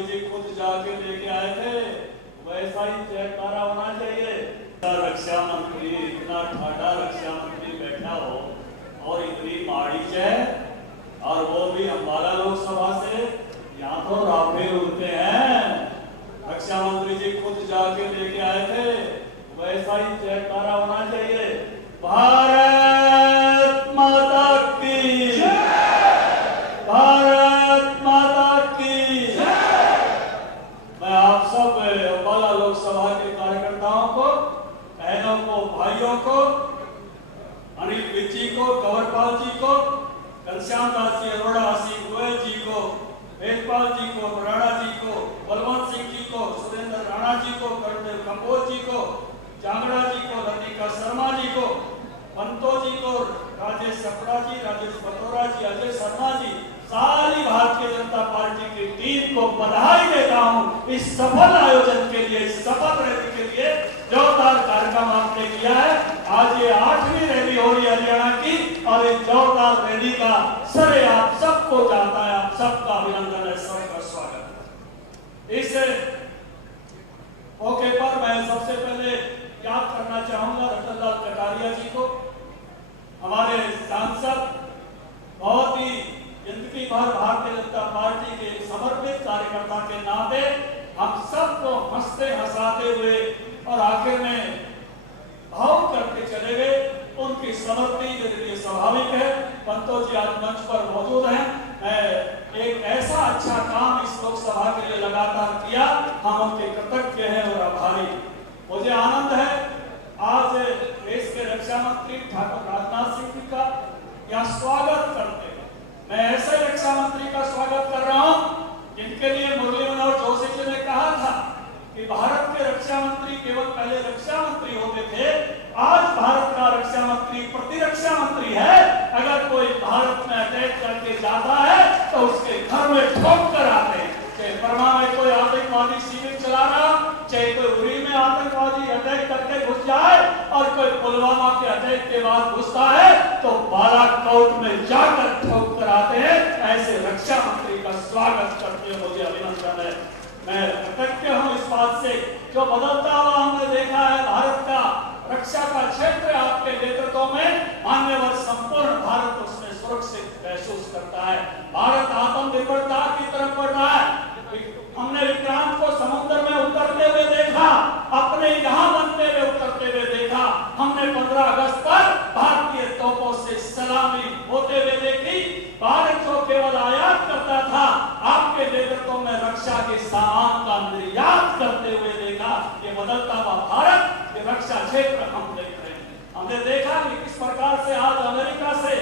मंत्री जी खुद जाके लेके आए थे, वैसा ही जयकारा होना चाहिए। रक्षा मंत्री, इतना ठाठा रक्षा मंत्री बैठा हो और इतनी माड़ी जय, और वो भी अम्बाला लोकसभा से। यहाँ तो राफेल उड़ते हैं। रक्षा मंत्री जी खुद जाके लेके आए थे, वैसा ही जयकारा होना चाहिए। भारत माता की जय, भारत माता की जय। मैं आप सब अम्बाला लोकसभा के कार्यकर्ताओं को, बहनों को, भाइयों को, अनिल विजी को, कंवरपाल जी को, घनश्याम दास जी, अरोड़ा सिंह गोयल जी को, वेदपाल जी को, राणा जी को, बलवंत सिंह जी को, सुरेंद्र राणा जी को, कर्नल कंबोज जी को, जांगड़ा जी को, लतिका शर्मा जी को, पंतो जी को, राजेश सपड़ा जी, राजेश बतौरा जी, अजय शर्मा जी, सारी भारतीय जनता पार्टी की टीम को बधाई देता हूं इस सफल आयोजन के लिए, इस सफल रैली के लिए। जोरदार कार्यक्रम आपने किया है। आज ये 8वीं रैली हो रही है हरियाणा की, और इस जोरदार रैली का श्रेय आप सबको जाता है। आप सबका अभिनंदन है, सबका स्वागत। इस मौके पर मैं सबसे पहले याद करना चाहूंगा रतनलाल कटारिया जी को, हमारे सांसद, बहुत ही जिंदगी भर भारतीय जनता पार्टी के समर्पित कार्यकर्ता के नाते हम सबको हंसते हंसाते हुए और आखिर में भावुक करके चले गए। उनकी समर्पि मेरे लिए स्वाभाविक है। पंतो जी आज मंच पर मौजूद हैं। मैं एक ऐसा अच्छा काम इस लोकसभा के लिए लगातार किया, हम उनके कृतज्ञ हैं और आभारी। मुझे आनंद है आज देश के रक्षा मंत्री ठाकुर राजनाथ सिंह जी का यहाँ स्वागत करते हैं। मैं ऐसे रक्षा मंत्री का स्वागत कर रहा हूँ जिनके लिए मुरली मनोहर जोशी जी ने कहा था कि भारत के रक्षा मंत्री केवल पहले रक्षा मंत्री होते थे, आज भारत का रक्षा मंत्री प्रतिरक्षा मंत्री है। अगर कोई भारत में अटैक करके जाता है तो उसके घर में ठोक कर आते हैं। चाहे बर्मा में कोई आतंकवादी शिविर चला रहा, चाहे कोई उरी में आतंकवादी अटैक करके घुस जाए, और कोई पुलवामा के अटैक के बाद घुसता है तो बालाकोट में जाकर ठोक कर आते हैं। ऐसे रक्षा मंत्री का स्वागत करते हुए मुझे अभिनंदन है। मैं कृतज्ञ हूं इस बात से, जो बदलता हुआ हमने देखा है भारत का रक्षा का क्षेत्र आपके नेतृत्व में, मान्यवर संपूर्ण भारत उसमें सुरक्षित महसूस करता है। भारत आत्मनिर्भरता की तरफ बढ़ रहा है। हमने विक्रांत को समुद्र में उतरते हुए देखा, अपने यहाँ बनते हुए उतरते हुए देखा। हमने 15 अगस्त पर भारतीय तोपों से सलामी होते हुए देखी। भारत जो केवल आयात करता था, आपके नेतृत्व में रक्षा के सामान का निर्यात करते हुए देखा। ये बदलता हुआ भारत, ये रक्षा क्षेत्र हम देख रहे हैं। हमने देखा कि किस प्रकार से आज अमेरिका से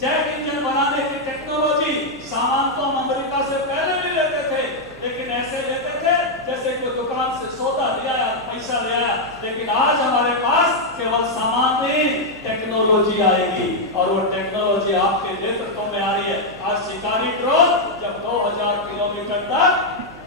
जेट इंजन बनाने की टेक्नोलॉजी, सामान तो हम अमेरिका से पहले भी लेते थे, लेकिन ऐसे लेते थे जैसे कोई दुकान से सौदा लिया या पैसा लिया। लेकिन आज हमारे पास केवल सामान नहीं, टेक्नोलॉजी आएगी, और वो टेक्नोलॉजी आपके नेतृत्व में आ रही है। आज शिकारी ड्रोन जब 2000 किलोमीटर तक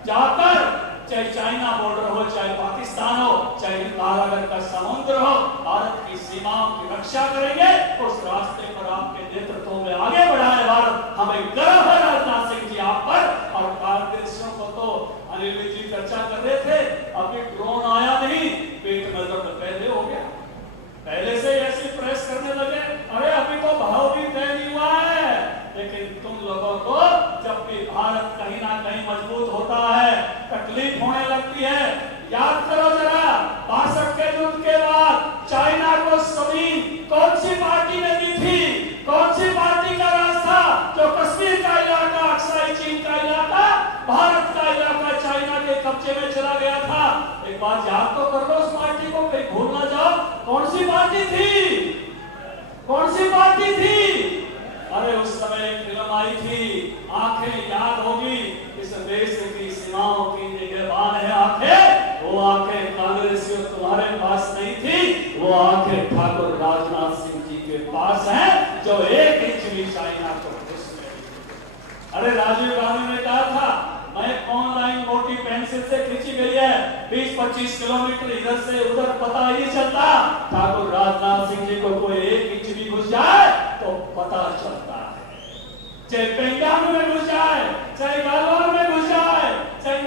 जाकर, चाहे चाइना बॉर्डर हो, चाहे पाकिस्तान हो, चाहे नारागर का समुद्र हो, भारत की सीमाओं की रक्षा करेंगे। उस रास्ते पर आपके नेतृत्व में आगे बढ़ा है भारत। हमें गर्व है राजनाथ सिंह जी आप पर। और कांग्रेसियों को तो अनिल जी चर्चा कर रहे थे, अभी ड्रोन आया नहीं, पेट में दर्द पहले हो गया, पहले से ऐसी प्रेस करने लगे। अरे अभी तो भाव भी तय नहीं हुआ है। लेकिन तुम लोगों को जब भी भारत कहीं ना कहीं मजबूत होता है, तकलीफ होने लगती है। याद करो जरा, 62 के युद्ध के बाद चाइना को जमीन कौन सी पार्टी ने दी थी? कौन सी पार्टी का राज था? जो कश्मीर का इलाका, अक्साई चीन का इलाका, भारत का इलाका चाइना के कब्जे में चला गया था। एक बार याद तो कर लो उस पार्टी को, कहीं भूल ना जाओ। कौन सी पार्टी थी? कौन सी पार्टी थी? अरे उस समय एक फिल्म आई थी, आंखें याद होगी, इस देश की सीमाओं की निगहबान है आंखें। वो आंखें कांग्रेसियों तुम्हारे पास नहीं थी, वो आंखें ठाकुर राजनाथ सिंह जी के पास हैं, जो 1 इंच भी चाइना को घुसने। अरे राजीव गांधी ने कहा था, मैं ऑनलाइन मोटी पेंसिल से खींची गई है, 20-25 किलोमीटर इधर से उधर पता ही नहीं चलता। ठाकुर राजनाथ सिंह जी को कोई 1 इंच भी घुस जाए तो पता चलता है। चाहे पेंगांग में घुस जाए, चाहे गालवान में घुस जाए, चाहे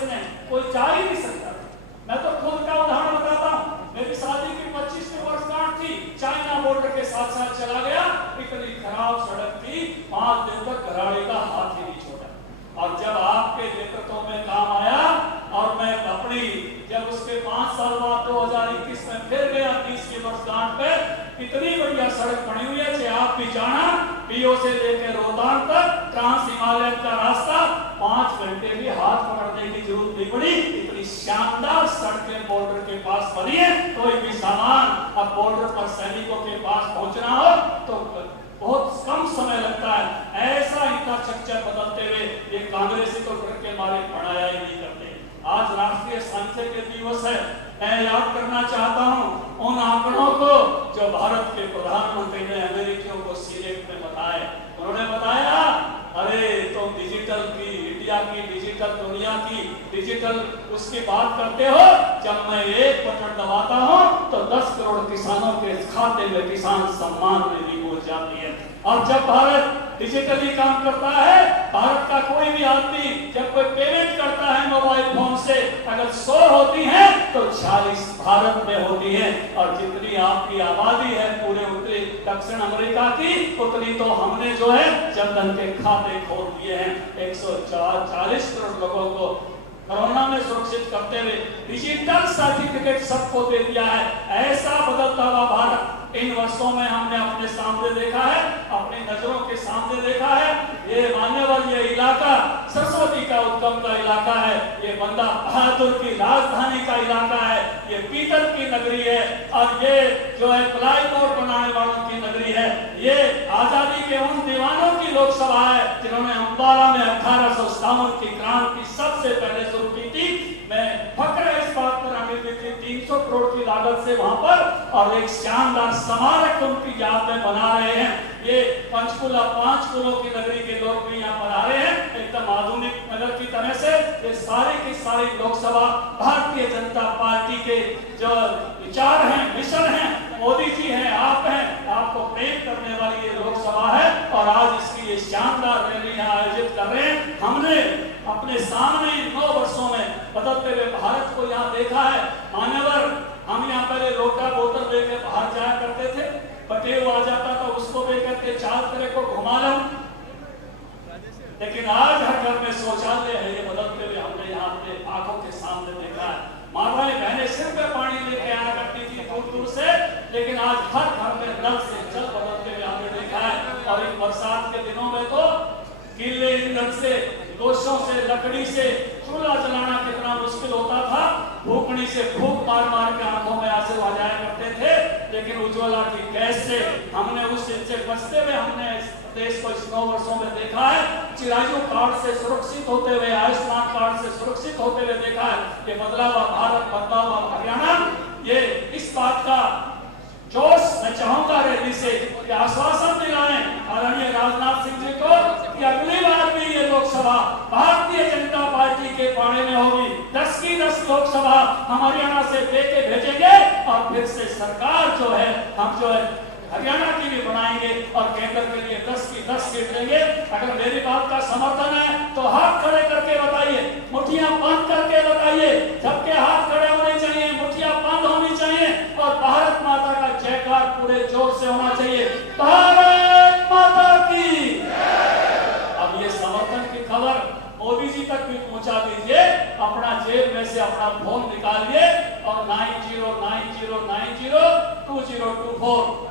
कांग्रेस ने कोई जा ही नहीं सकता। मैं तो खुद का उदाहरण बताता हूँ, मेरी शादी की 25वीं वर्षगांठ थी, चाइना बॉर्डर के साथ साथ चला गया, इतनी खराब सड़क थी, 5 दिन तक घराड़े का हाथ ही नहीं छोड़ा। और जब आपके नेतृत्व में काम आया और मैं अपनी जब उसके 5 साल बाद 2021 में फिर गया 30वीं वर्षगांठ पे, इतनी बढ़िया सड़क बनी हुई है कि आप भी जाना, पीओ से लेकर रोहतांग तक ट्रांस हिमालयन का रास्ता 5 घंटे भी हाथ पकड़ने की जरूरत नहीं पड़ी। इतनी शानदार सड़कें बॉर्डर के पास बनी है। कोई भी सामान अब बॉर्डर पर सैनिकों के पास पहुंचना हो तो बहुत कम समय लगता है। ऐसा इंफ्रास्ट्रक्चर बदलते हुए ये कांग्रेसी को डर के मारे पढ़ाया ही नहीं करते। आज राष्ट्रीय सांख्यिकी दिवस है, मैं याद करना चाहता हूं उन आंकड़ों को जो भारत के प्रधानमंत्री ने अमेरिकियों को सीनेट में बताए। उन्होंने बताया, अरे तुम डिजिटल की, इंडिया की डिजिटल दुनिया की डिजिटल उसकी बात करते हो, जब मैं एक बटन दबाता हूं तो 10 करोड़ किसानों के खाते में किसान सम्मान निधि पहुंच जाती है। और जब भारत डिजिटली काम करता है, भारत का कोई भी आदमी जब कोई पेमेंट करता है मोबाइल फोन से, अगर 100 होती है तो 40 भारत में होती है। और जितनी आपकी आबादी है पूरे उत्तरी दक्षिण अमेरिका की, उतनी तो हमने जो है जनधन के खाते खोल दिए हैं। 140 करोड़ लोगों को कोरोना में सुरक्षित करते हुए डिजिटल सर्टिफिकेट सबको दे दिया है। ऐसा बदलता हुआ भारत इन वर्षों में हमने अपने सामने देखा है, अपनी नजरों के सामने देखा है। ये मान्यवर, ये इलाका सरस्वती का उद्गम का इलाका है, ये बंदा बहादुर की राजधानी का इलाका है, ये पीतल की नगरी है, और ये जो है प्लाईवुड बनाने वालों की नगरी है। ये आजादी के उन दीवानों की लोकसभा है जिन्होंने अम्बाला में 1857 की क्रांति सबसे पहले शुरू की थी। मैं फक्र है इस बात पर, अमीर जी 300 करोड़ की लागत से वहां पर और एक शानदार स्मारक उनकी याद में बना रहे हैं। ये पंचकुला 5 कुलों की नगरी के लोग भी यहाँ पर आ रहे हैं, एकदम आधुनिक नगर की तरह से। ये सारी की सारी लोकसभा भारतीय जनता पार्टी के जो विचार हैं, मिशन हैं, मोदी जी हैं, आप हैं, आपको प्रेम करने वाली ये लोकसभा है। और आज इसकी ये शानदार रैली यहाँ आयोजित कर रहे हैं। हमने अपने सामने 9 वर्षों में बदलते हुए भारत को यहाँ देखा है। मान्यवर, हम यहाँ पहले लोटा बोतल लेकर बाहर जाया करते थे, पटेल आ जाता था, उसको लेकर के 4 तरह को घुमा लो, लेकिन आज हर घर में शौचालय है। ये बदलते हुए हमने यहाँ अपने आंखों के सामने देखा है। माताएं बहनें सिर पे पानी लेके आया करती थी दूर दूर से, लेकिन आज हर घर में नल से जल बदलते हुए हमने देखा है। और इन बरसात के दिनों में तो गीले ईंधन से, गोशों से, लकड़ी से चूल्हा जलाना कितना मुश्किल होता था। फूकनी से फूक मार मार के आंखों में आंसू आ जाया करते थे, लेकिन उज्ज्वला की गैस से हमने उस से बचते हुए हमने देश को इस 9 वर्षों में देखा है। चिरायु कार्ड से सुरक्षित होते हुए, आयुष्मान कार्ड से सुरक्षित होते हुए देखा है। ये बदला हुआ भारत, बदला हुआ हरियाणा, ये इस बात का जोश मैं चाहूंगा रैली से कि आश्वासन दिलाएं आदरणीय राजनाथ सिंह जी को कि अगली बार भी ये लोकसभा भारतीय जनता पार्टी के पाने में होगी। 10 की 10 लोकसभा हम हरियाणा से देके भेजेंगे और फिर से सरकार जो है हम जो है हरियाणा की भी बनाएंगे और केंद्र के लिए 10 की 10 सीट देंगे। अगर मेरी बात का समर्थन है तो हाथ खड़े करके बताइए, मुट्ठियां बंद करके बताइए। सबके हाथ खड़े होने चाहिए, मुट्ठियां बंद होनी चाहिए और भारत माता का जयकार पूरे जोर से होना चाहिए। भारत माता की। अब ये समर्थन की खबर मोदी जी तक भी पहुंचा दीजिए। अपना जेब में से अपना फोन निकालिए और 9090902024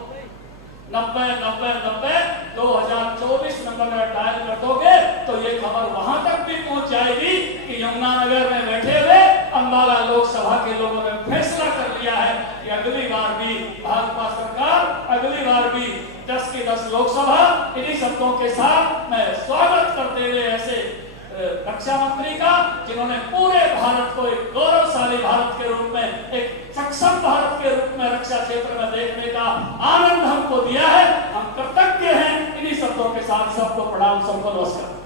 909090 2024 नंबर पर डायल कर दोगे तो ये खबर वहां तक भी पहुंच जाएगी कि यमुनानगर में बैठे हुए अम्बाला लोकसभा के लोगों ने फैसला कर लिया है कि अगली बार भी भाजपा सरकार, अगली बार भी 10 की 10 लोकसभा। इन्हीं शब्दों के साथ मैं स्वागत करते हुए ऐसे रक्षा मंत्री का, जिन्होंने पूरे भारत को एक गौरवशाली भारत के रूप में, एक सक्षम भारत के रूप में रक्षा क्षेत्र में देखने का आनंद हमको दिया है। हम कृतज्ञ हैं। इन्हीं शब्दों के साथ सबको प्रणाम, सबको नमस्कार।